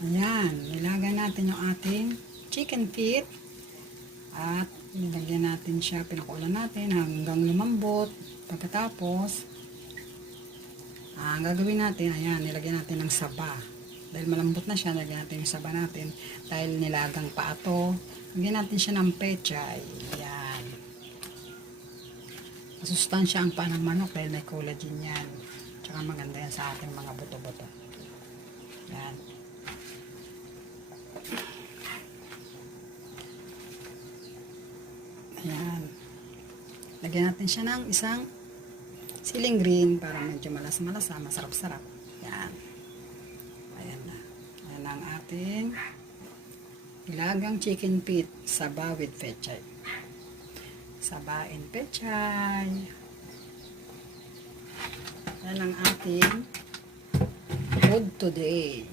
Ayan, nilagay natin yung ating chicken feet at nilagyan natin siya, pinakulan natin hanggang lumambot. Pagkatapos, ang gagawin natin, ayan, nilagyan natin ng saba. Dahil malambot na siya, nilagyan natin yung saba natin. Dahil nilagang pa ito, lagyan natin siya ng pechay. Ayan. Masustansya ang paa ng manok dahil may collagen yan. Tsaka maganda yan sa ating mga buto-buto. Ayan. Ayan. Lagyan natin siya ng isang siling green para medyo malas-malasa, masarap-sarap. Ayan. Ayan na. Ayan ang ating ilagang chicken feet, saba with pechay. Saba and pechay. Ayan ang ating food today.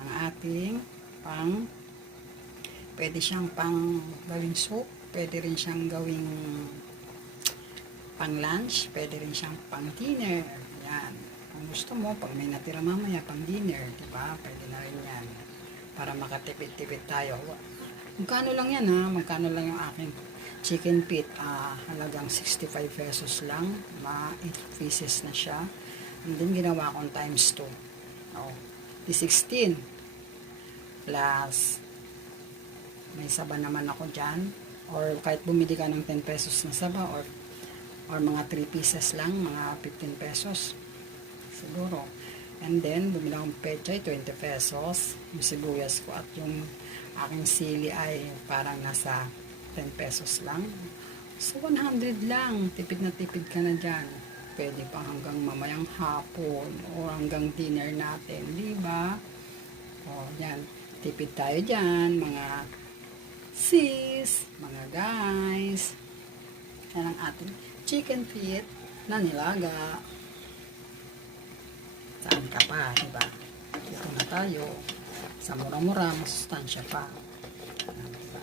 Ang ating pwede siyang pang gawing soup. Pwede rin siyang gawing pang lunch, pwede rin siyang pang dinner. Yan. Kung gusto mo, pag may natira mamaya, pang dinner, diba? Pwede na rin yan. Para makatipid-tipid tayo. Magkano lang yan ha? Magkano lang yung aking chicken feet? Halagang 65 pesos lang. 8 pieces na siya. And then, ginawa kong times 2. Oh, di 16. Plus, may saba naman ako dyan. Or kahit bumili ka ng 10 pesos na saba or mga 3 pieces lang, mga 15 pesos siguro. And then bumili akong pechay, 20 pesos yung sibuyas ko, at yung aking sili ay parang nasa 10 pesos lang. So 100 lang, tipid na tipid ka na dyan. Pwede pa hanggang mamayang hapon o hanggang dinner natin, diba? O yan, tipid tayo dyan mga sis, mga guys. Yan ang ating chicken feet na nilaga. Saan ka pa, diba? Dito na tayo. Sa mura-mura, masustansya pa. Diba?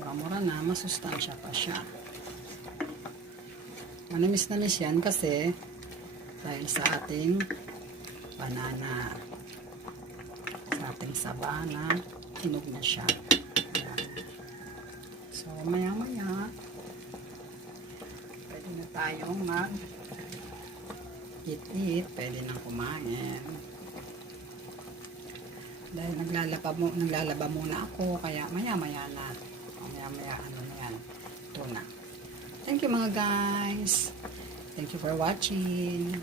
Mura-mura na, masustansya pa siya. Manamis-namis yan kasi dahil sa ating banana. Sa ating sabana. Hinog na siya. Ayan. So, maya-maya, pwede na tayong mag-eat-eat. Pwede na kumain. Dahil naglalaba muna ako, kaya maya-maya na. Maya-maya, ano na yan. Ito na. Thank you mga guys. Thank you for watching.